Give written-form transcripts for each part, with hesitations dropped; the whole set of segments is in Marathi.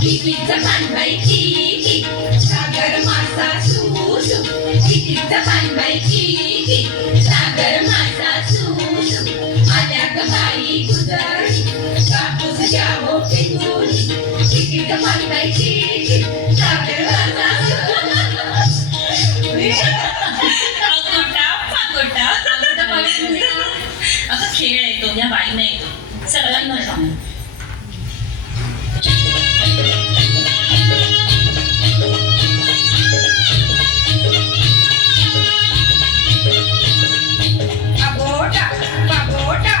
Kikita panbay kiki, sagar masa susu. Kikita panbay kiki, sagar masa susu. Ada kembali kudari, kampus jauh pinjuli. Kikita panbay kiki, sagar masa susu. असा खेळ आहे तो, या बाईने सर्वांना सांग. अबोटा बाबोटा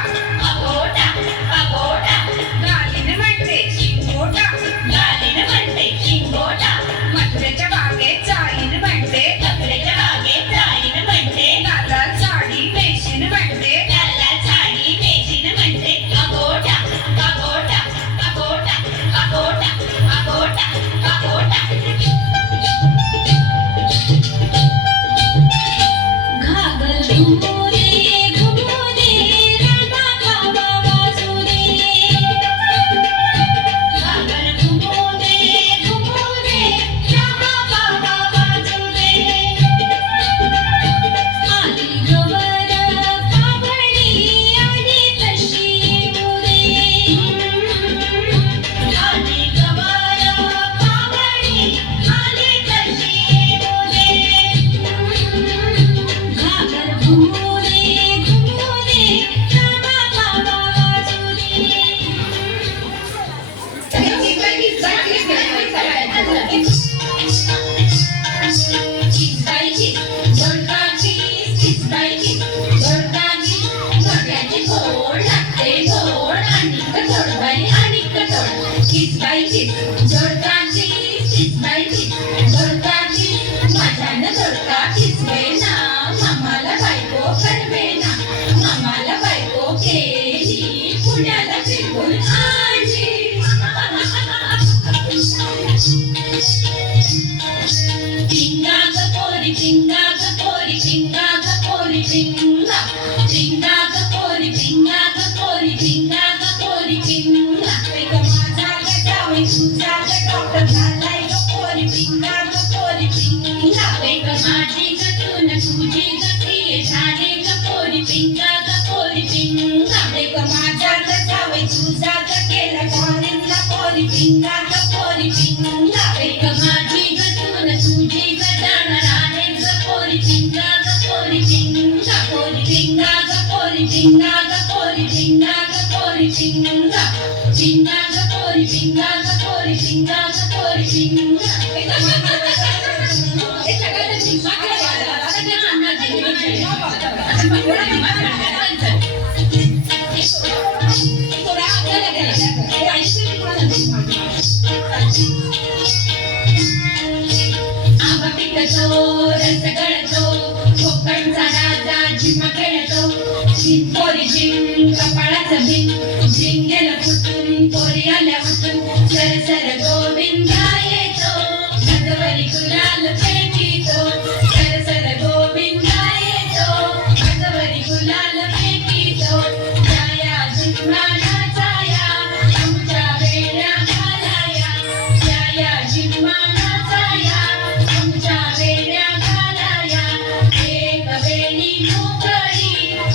अबोटा बाबोटा गालीने म्हणते शिंगोटा गालीने म्हणते शिंगोटा मथुरेच्या बागेत जाईन म्हणते मथुरेच्या बागेत जाईन म्हणते लाल साडी नेशीन म्हणते लाल साडी नेशीन म्हणते अबोटा बाबोटा अबोटा अबोटा अबोटा अबोटा घागर घुमोरे घुमोरे रामा बाबा वासुरे घागर घुमोरे घुमोरे रामा बाबा वासुरे आली गवर कावळी आली तशी मोरे आली गवर कावळी आली तशी मोरे घागर घुमोरे घुमोरे रामा बाबा वासुरे चिंतायची झोडकाची चिंतायची झोडकाची झोडक्याची फोड लागते फोड आणि कटोड बाई आणि कटोड चिंतायची झोडकाची चिंतायची झोडकाची माझ्यानं झोडका चिचवेना मामाला बायको करवेना मामाला बायको केली पुण्याला फिरवून आणली चिंगा ग पोरी चिंगा ग पोरी चिंगा ग पोरी चिंगा चिंगा ग पोरी चिंगा ग पोरी चिंगा ग पोरी चिंगा एक माझा गटावे तुझा गटोट झालाय ग पोरी चिंगा ग पोरी चिंगा एक माझी गटून तुझी गती झाली ग पोरी चिंगा ग पोरी चिंगा एक माझा गटावे तुझा गटेला झाली ग पोरी चिंगा ग पोरी चिंगा एक माझी गटून तुझी गटाण राणे ग पोरी चिंगा ग पोरी चिंगा पोरी चिंगा ग पोरी चिंगा ग पोरी चिंगा ग पोरी चिंगा चिंगा ग पोरी चिंगा ग पोरी चिंगा ग पोरी चिंगा हे सगळं चिंगा आंबा पिकतो